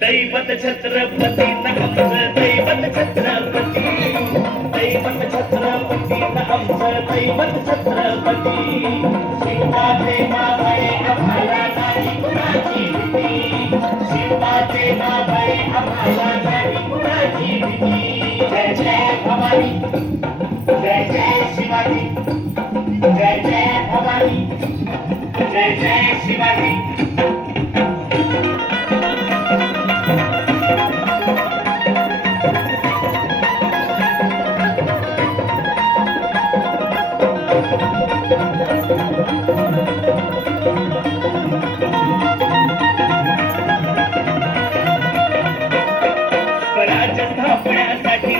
दैवत छत्रपती आमचं दैवत छत्रपती दैवत छत्रपती आमचं दैवत छत्रपती शिवाचे मावळे आम्हाला नाही कुणाची भीती शिवाचे मावळे आम्हाला नाही कुणाची भीती जय जय भवानी जय जय शिवाजी जय जय भवानी जय जय शिवाजी स्वराज्य स्थापण्यासाठी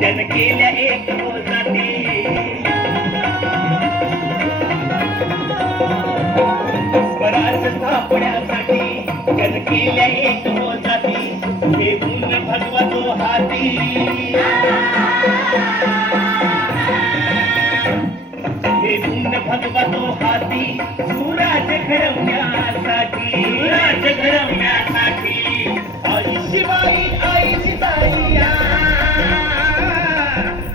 जन केल्या एक जाती स्वराज्य स्थापण्यासाठी जन केल्या एक जाती हे गुण भगवतो हाती हे गुण भगवतो हाती सुराज घडवण्यासाठी सुराज घडवण्यासाठी आई शिवाई आई जिजाई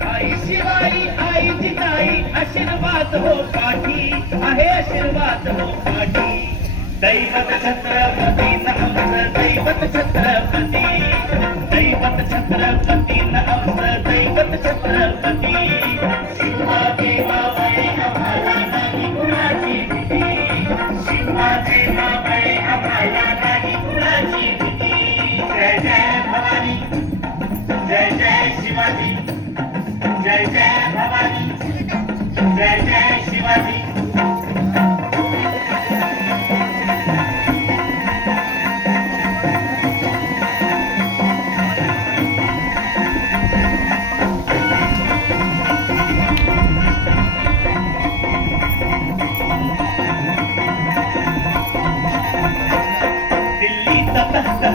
आई शिवाई आई जिजाई आशीर्वाद हो पाठी आहे आशीर्वाद हो पाठी दैवत छत्रपती आमचं दैवत छत्रपती दैवत छत्रपती आमचं दैवत छत्रपती शिवाजी मावळे आम्हाला नाही कुणाची भीती शिवाजी मावळे आम्हाला नाही कुणाची भीती जय जय भवानी जय जय शिवाजी जय जय भवानी जय जय शिवाजी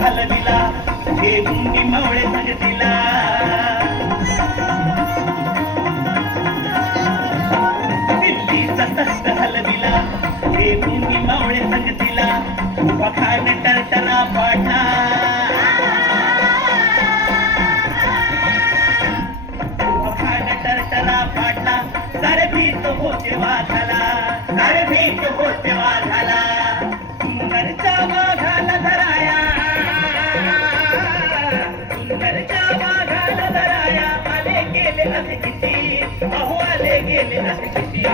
हलविला हे गुंडी मावळे संगतीला दिल्लीचा तस्त हलविला हे गुंडी मावळे संगतीला उभा खान टरटरा पाठा उभा खान टरटरा पाठला सारे भीत होते वाघाला सारे भीत होते वाघाला सुंदरच्या वाघाला धराया सुंदरच्या वाघाला धराया आले गेले असे किती अहो आले गेले असे किती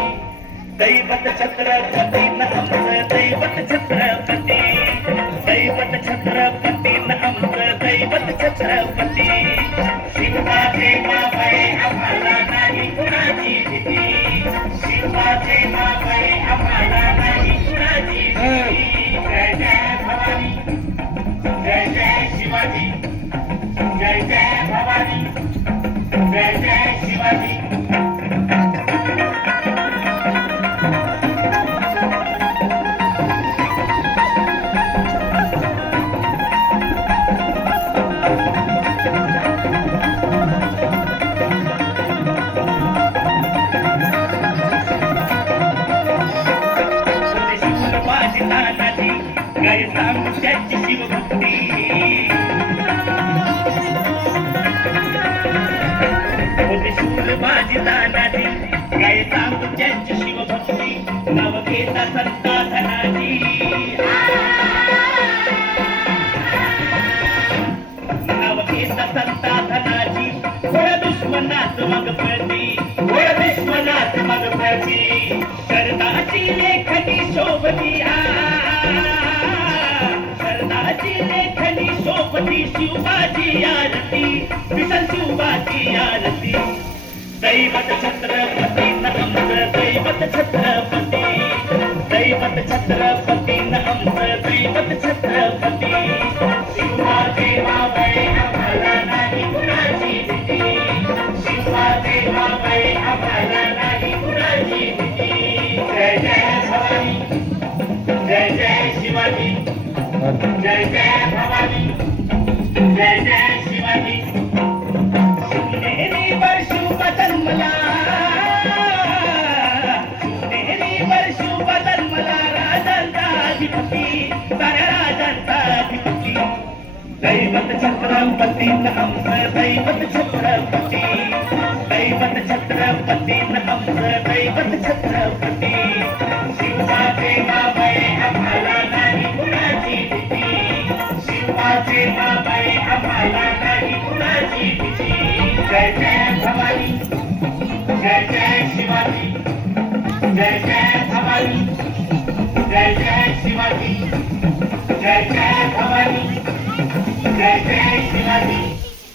दैवत छत्रपती आमचं दैवत छत्रपती दैवत छत्रपती आमचं दैवत छत्रपती शिवाजी मावळे आम्हाला नाही कुणाची भीती शिवाजी मावळे आम्हाला नाही कुणाची भीती जय जय भवानी जय जय शिवाजी जय जय भवानी जय जय शिवाजी काय सांगू त्याची शिवभक्ती होते शूर माझी तानाजी काय सांगू त्याची शिवभक्ती नाव घेता संता धनाजी नाव घेता संता धनाजी थोड्या दुश्मनात मग पळती थोड्या दुश्मनात मग पळती शरदाची लेखनी शोभती लेखनी सोपती शिवबाजी आरती विठ्ठल शिवबाजी आरती दैवत छत्रपती आमचं दैवत छत्रपती दैवत छत्रपती आमचं दैवत छत्रपती शिवाजी मावळे आम्हाला जय जय शिवाजी शिवनेरीवर शिव जन्मला शिवनेरीवर शिव जन्मला राजांचा अधिपती साऱ्या राजांचा अधिपती दैवत छत्रपती आमचं दैवत छत्रपती दैवत छत्रपती आमचं दैवत छत्रपती शिवाचे बाबाई आम्हाला नाही कुणाची भीती शिवाचे बाबाई आम्हाला नाही कुणाची भीती जय जय भवानी जय जय शिवाजी जय जय भवानी जय जय शिवाजी जय जय भवानी जय जय शिवाजी